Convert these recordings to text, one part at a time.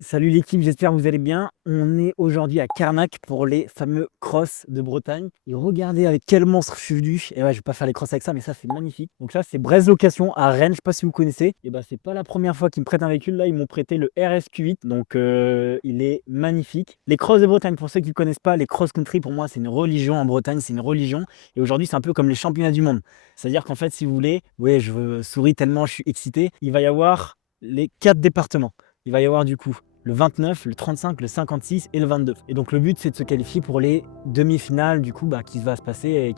Salut l'équipe, j'espère que vous allez bien. On est aujourd'hui à Carnac pour les fameux crosses de Bretagne. Et regardez avec quel monstre je suis venu. Et ouais, je vais pas faire les crosses avec ça, mais ça c'est magnifique. Donc là, c'est Braise Location à Rennes. Je sais pas si vous connaissez. Et bah, c'est pas la première fois qu'ils me prêtent un véhicule. Là, ils m'ont prêté le RSQ8. Donc il est magnifique. Les crosses de Bretagne, pour ceux qui ne connaissent pas, les cross country, pour moi, c'est une religion en Bretagne. C'est une religion. Et aujourd'hui, c'est un peu comme les championnats du monde. C'est-à-dire qu'en fait, si vous voulez, ouais, je souris tellement je suis excité. Il va y avoir les 4 départements. Il va y avoir du coup le 29, le 35, le 56 et le 22. Et donc le but c'est de se qualifier pour les demi-finales du coup qui vont se passer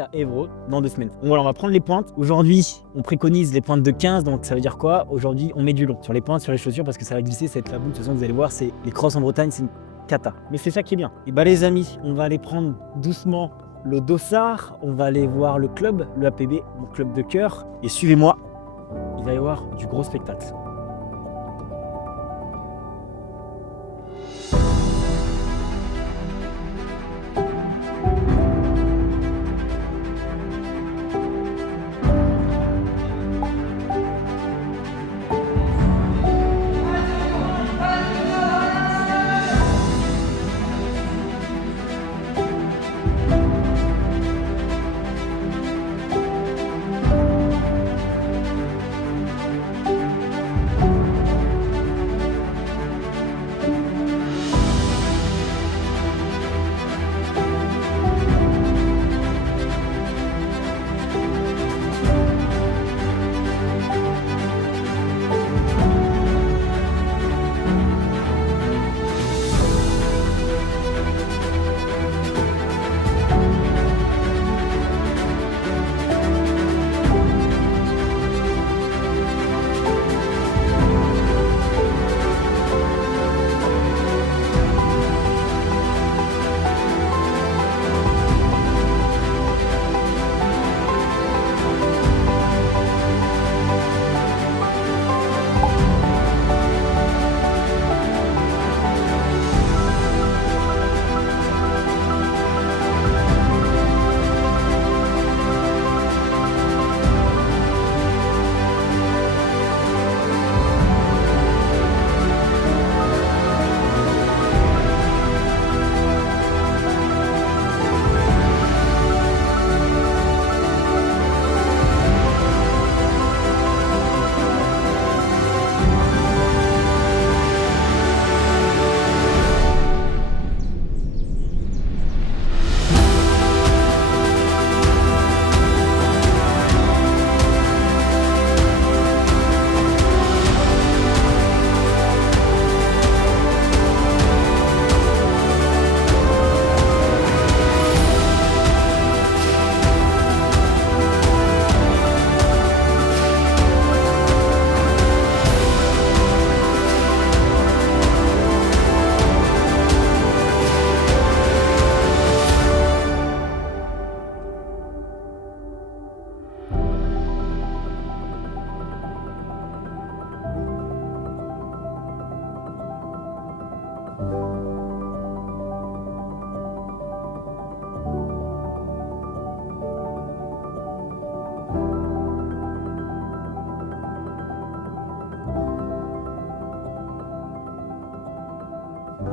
à Évreux dans 2 semaines. Donc voilà, on va prendre les pointes. Aujourd'hui, on préconise les pointes de 15, donc ça veut dire quoi? Aujourd'hui, on met du long sur les pointes, sur les chaussures parce que ça va glisser, ça va être la boue. De toute façon, vous allez voir, c'est les crosses en Bretagne, c'est une cata. Mais c'est ça qui est bien. Et bah les amis, on va aller prendre doucement le dossard, on va aller voir le club, le APB, mon club de cœur. Et suivez-moi, il va y avoir du gros spectacle.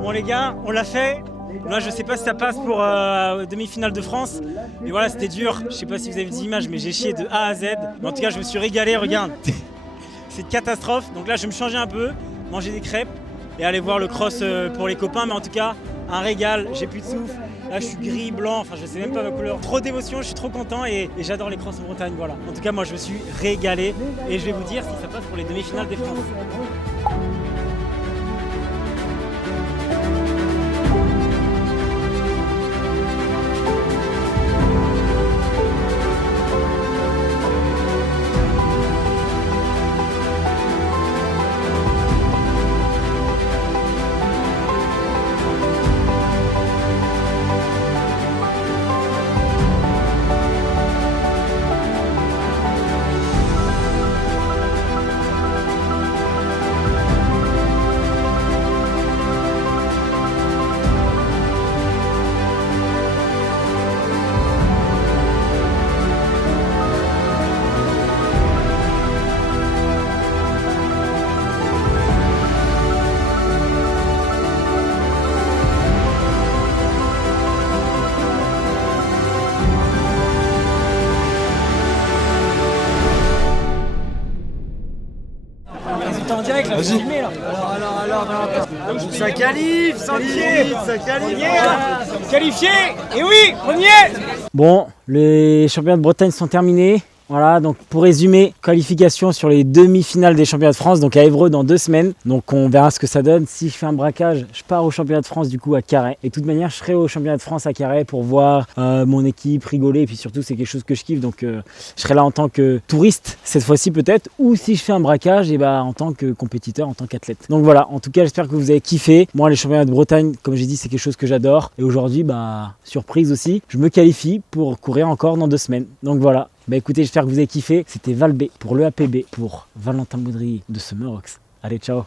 Bon les gars, on l'a fait. Là je sais pas si ça passe pour demi-finale de France. Mais voilà, c'était dur. Je sais pas si vous avez vu des images, mais j'ai chié de A à Z. Mais en tout cas, je me suis régalé, regarde. C'est une catastrophe. Donc là, je vais me changer un peu, manger des crêpes et aller voir le cross pour les copains. Mais en tout cas, un régal, j'ai plus de souffle. Là, je suis gris, blanc, enfin, je sais même pas ma couleur. Trop d'émotion, je suis trop content et j'adore les crosses en Bretagne. Voilà. En tout cas, moi, je me suis régalé et je vais vous dire si ça passe pour les demi-finales des France. Vas-y. Ça qualifie, ça qualifie. Qualifié. Et oui, on y est. Bon, les championnats de Bretagne sont terminés. Voilà, donc pour résumer, qualification sur les demi-finales des championnats de France, donc à Évreux dans 2 semaines. Donc on verra ce que ça donne. Si je fais un braquage, je pars au championnat de France du coup à Carhaix. Et de toute manière, je serai au championnat de France à Carhaix pour voir mon équipe rigoler. Et puis surtout, c'est quelque chose que je kiffe. Donc je serai là en tant que touriste cette fois-ci peut-être. Ou si je fais un braquage, et bah, en tant que compétiteur, en tant qu'athlète. Donc voilà, en tout cas, j'espère que vous avez kiffé. Moi, les championnats de Bretagne, comme j'ai dit, c'est quelque chose que j'adore. Et aujourd'hui, bah, surprise aussi, je me qualifie pour courir encore dans 2 semaines. Donc voilà. Bah écoutez, j'espère que vous avez kiffé. C'était Val B pour le APB, pour Valentin Baudry de Summerox. Allez, ciao.